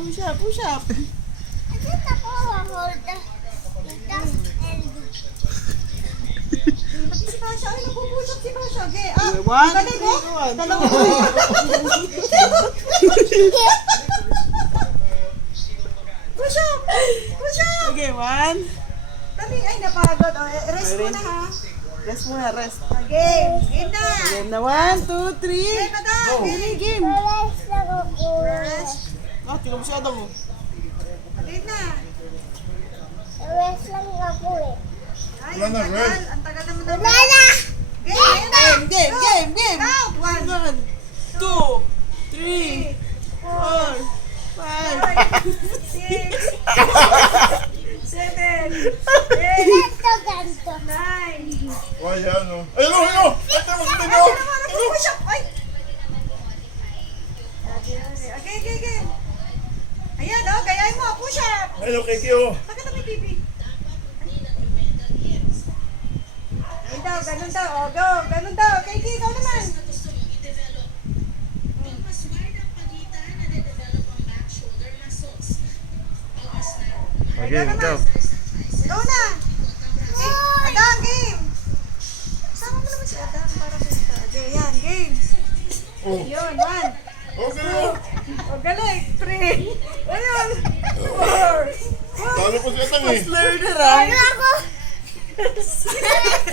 Push up, push up. Just ako hold the and Si Basha, ay nagpupush up si Basha. Okay, One, galing mo. one. Dalawa. Push up. Push up. Okay, one. Dali, ay napagod. O, rest Ready? muna ha. Rest muna, rest. Game. Game na. Game na, 1, 2, 3. Game na daw. Game, game. rest lang ako. Rest. Ah, tingnan mo si Adam mo. Game na. Rest lang ako eh. Ay, Wala ang na, tagal. Red. Ang tagal naman Wala na! Game, ayun na. Game, game, game. Count. 1, 1, 2, 3, 4, 5. 6, 7, 8, Ganto, ganto. 9. Why yan, no? Ay, ano, ano? Ito, maganda Ay, mo. naman, nagpupush up. Ay. Okay, okay, okay. Ayan, oh, gayahin mo, push up. Hello, Kiki, oh. Bakit na may TV? Ayun daw, ganun daw. Oh, go, ganun daw. Kay ikaw naman. Okay, go. Go na. Okay, Adam, game. Sama mo naman si Adam para sa okay, yan, game. Oh. Yun, 1. Okay, oh. Oh, galing. 3. Ayun. 4. Talo po si Atang, eh. Learner ah. Ako! Serious.